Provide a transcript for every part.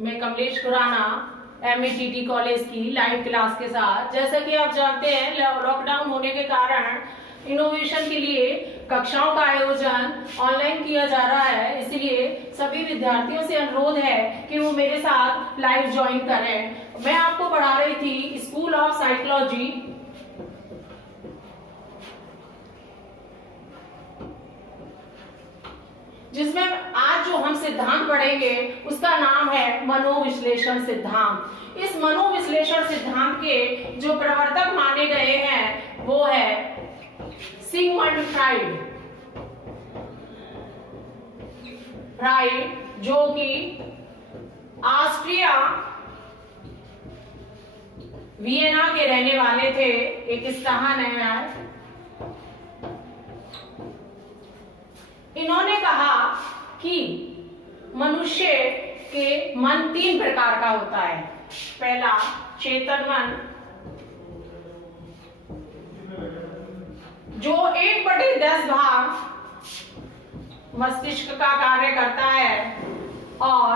मैं Kamlesh Khurana METT college की live class के साथ, जैसा कि आप जानते हैं लॉकडाउन होने के कारण इनोवेशन के लिए कक्षाओं का आयोजन ऑनलाइन किया जा रहा है। इसलिए सभी विद्यार्थियों से अनुरोध है कि वो मेरे साथ लाइव ज्वाइन करें। मैं आपको पढ़ा रही थी स्कूल ऑफ साइकोलॉजी, जिसमें आज जो हम सिद्धांत पढ़ेंगे उसका नाम है मनोविश्लेषण सिद्धांत। इस मनोविश्लेषण सिद्धांत के जो प्रवर्तक माने गए हैं वो है सिगमंड फ्राइड, जो कि ऑस्ट्रिया वियना के रहने वाले थे। एक स्थान है। इन्होंने कहा कि मनुष्य के मन 3 प्रकार का होता है। पहला चेतन मन, जो 1/10 भाग मस्तिष्क का कार्य करता है और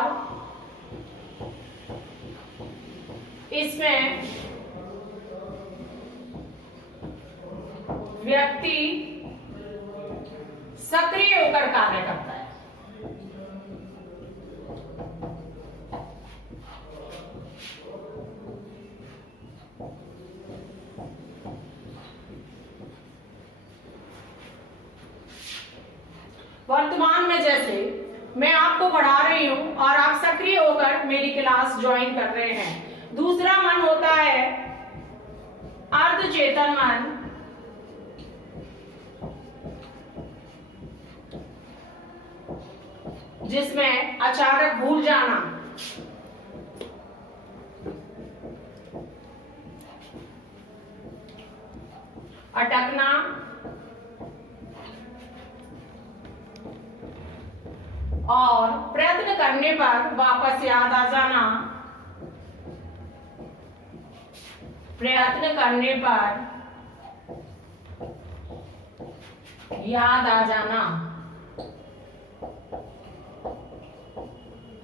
इसमें व्यक्ति सक्रिय होकर कार्य करता है। वर्तमान में जैसे मैं आपको पढ़ा रही हूं और आप सक्रिय होकर मेरी क्लास ज्वाइन कर रहे हैं। दूसरा मन होता है अर्धचेतन मन, जिसमें अचानक भूल जाना, अटकना, और प्रयत्न करने पर वापस याद आ जाना, प्रयत्न करने पर याद आ जाना।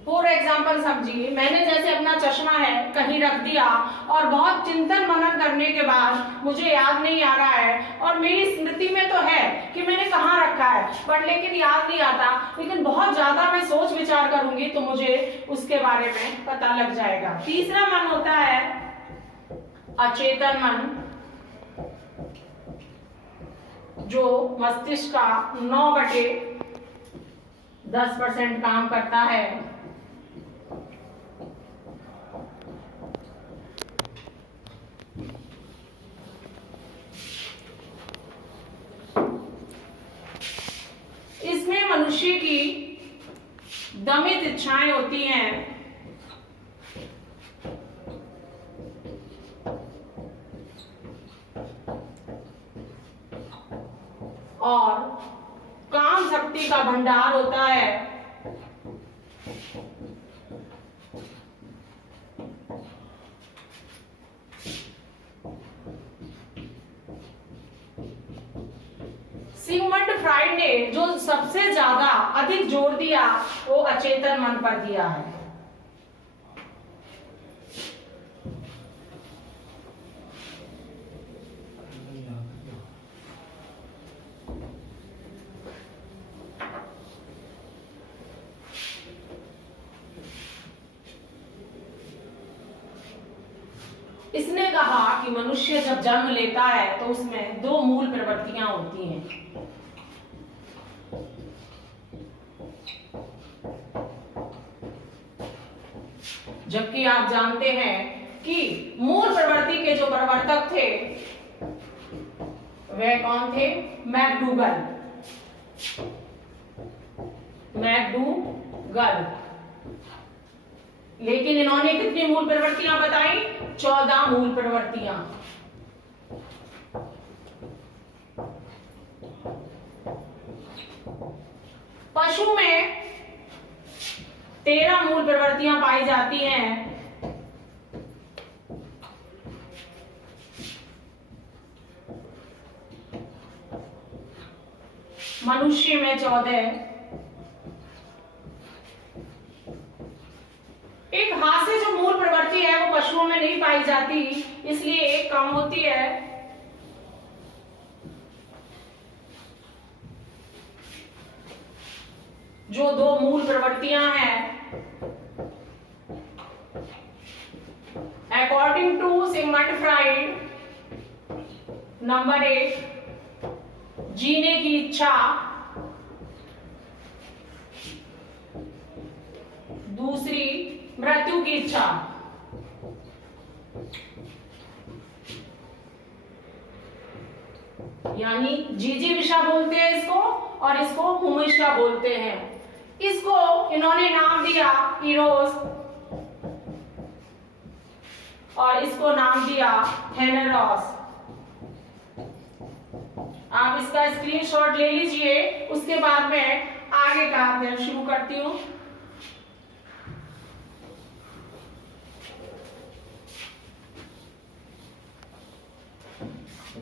फॉर एग्जाम्पल समझिए, मैंने जैसे अपना चश्मा है कहीं रख दिया और बहुत चिंतन मनन करने के बाद मुझे याद नहीं आ रहा है, और मेरी स्मृति में तो है कि मैंने कहाँ रखा है, पर लेकिन याद नहीं आता। लेकिन बहुत ज्यादा मैं सोच विचार करूंगी तो मुझे उसके बारे में पता लग जाएगा। तीसरा मन होता है अचेतन मन, जो मस्तिष्क का 9/10% काम करता है। इसमें मनुष्य की दमित इच्छाएं होती हैं और काम शक्ति का भंडार होता है। सिगमंड फ्राइड ने जो सबसे ज्यादा अधिक जोर दिया वो अचेतन मन पर दिया है। इसने कहा कि मनुष्य जब जन्म लेता है तो उसमें 2 मूल प्रवृत्तियां होती हैं। जबकि आप जानते हैं कि मूल प्रवृत्ति के जो प्रवर्तक थे वे कौन थे? मैकडूगल। लेकिन इन्होंने कितनी मूल प्रवृत्तियां बताई? 14 मूल प्रवृत्तियां। पशु में 13 मूल प्रवृत्तियां पाई जाती हैं। मनुष्य में 14। एक पशुओं में नहीं पाई जाती, इसलिए एक कम होती है। जो दो मूल प्रवृत्तियां हैं, according to Sigmund Freud, number 1 जीने की इच्छा, दूसरी मृत्यु की इच्छा। यानी जिजीविषा बोलते हैं इसको, और इसको मुमुक्षा बोलते हैं। इसको इन्होंने नाम दिया इरोस, और इसको नाम दिया हेनेरोस। आप इसका स्क्रीनशॉट ले लीजिए, उसके बाद मैं आगे का अध्ययन शुरू करती हूं।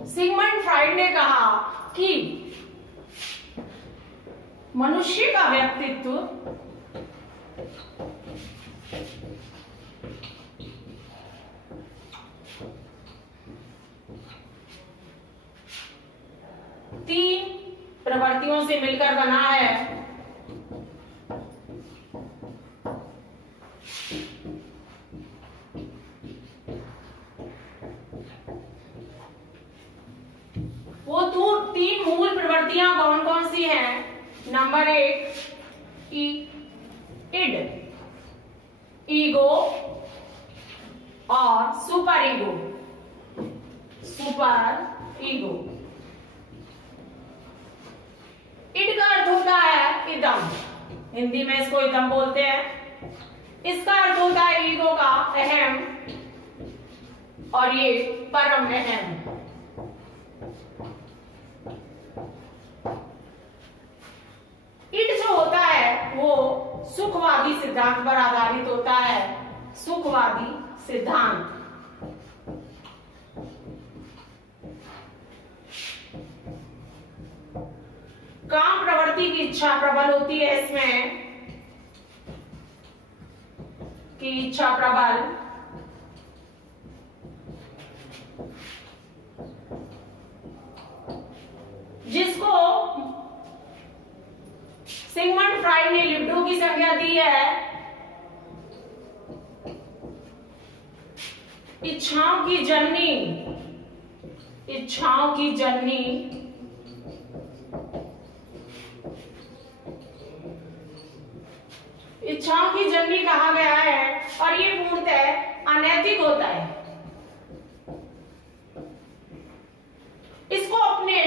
सिगमंड फ्राइड ने कहा कि मनुष्य का व्यक्तित्व तीन प्रवृत्तियों से मिलकर बना है। वो तीन मूल प्रवृत्तियां कौन कौन सी हैं? नंबर 1 इड, ईगो और super ego. Super ego, id का अर्थ होता है इदम, हिंदी में इसको इदम बोलते हैं। इसका अर्थ होता है ईगो का अहम, और ये परम अहम। इड जो होता है वो सुखवादी सिद्धांत पर आधारित होता है। सुखवादी सिद्धांत, काम प्रवृत्ति की इच्छा प्रबल होती है इसमें, की इच्छा प्रबल, जिसको सिगमंड फ्राइड ने लिबिडो की संज्ञा दी है। इच्छाओं की जननी, इच्छाओं की जननी, इच्छाओं की जननी कहा गया है, और ये पूर्णतः अनैतिक होता है। इसको अपने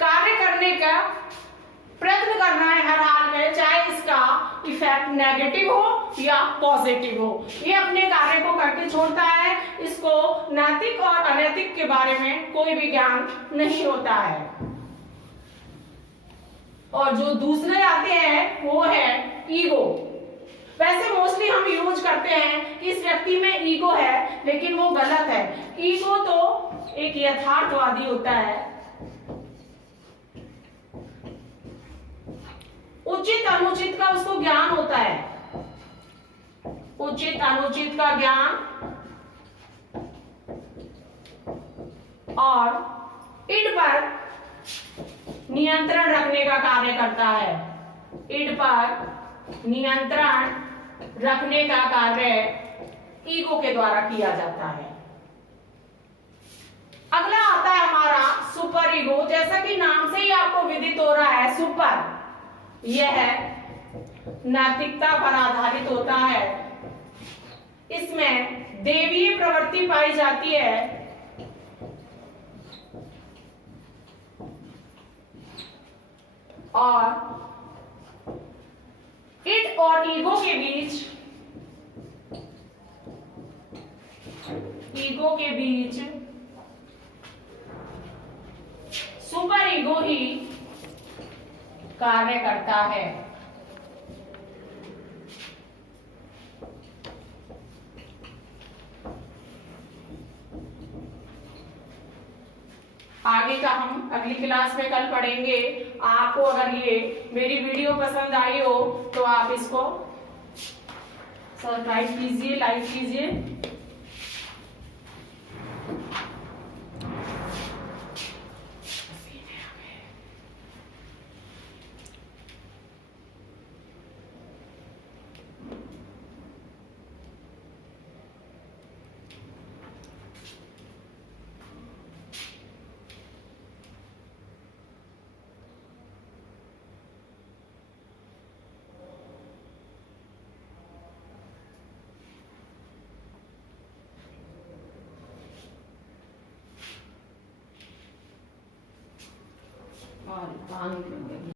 कार्य करने का प्रयत्न करना है हर हाल में, चाहे इसका इफेक्ट नेगेटिव हो या पॉजिटिव हो। ये अपने कार्य को करके छोड़ता है, इसको नैतिक और अनैतिक के बारे में कोई भी ज्ञान नहीं होता है। और जो दूसरे आते हैं वो है ईगो। वैसे मोस्टली हम यूज करते हैं कि इस व्यक्ति में ईगो है, लेकिन वो गलत है। ईगो तो एक यथार्थवादी होता है, उचित अनुचित का उसको ज्ञान होता है, उचित अनुचित का ज्ञान, और इड पर नियंत्रण रखने का कार्य करता है। इड पर नियंत्रण रखने का कार्य ईगो के द्वारा किया जाता है। अगला आता है हमारा सुपर ईगो। जैसा कि नाम से ही आपको विदित हो रहा है, सुपर, यह नैतिकता पर आधारित होता है। इसमें दैवीय प्रवृत्ति पाई जाती है, और इड और ईगो के बीच, ईगो के बीच सुपर ईगो ही कार्य करता है। आगे का हम अगली क्लास में कल पढ़ेंगे। आपको अगर ये मेरी वीडियो पसंद आई हो तो आप इसको सर टाइट कीजिए, लाइट कीजिए। और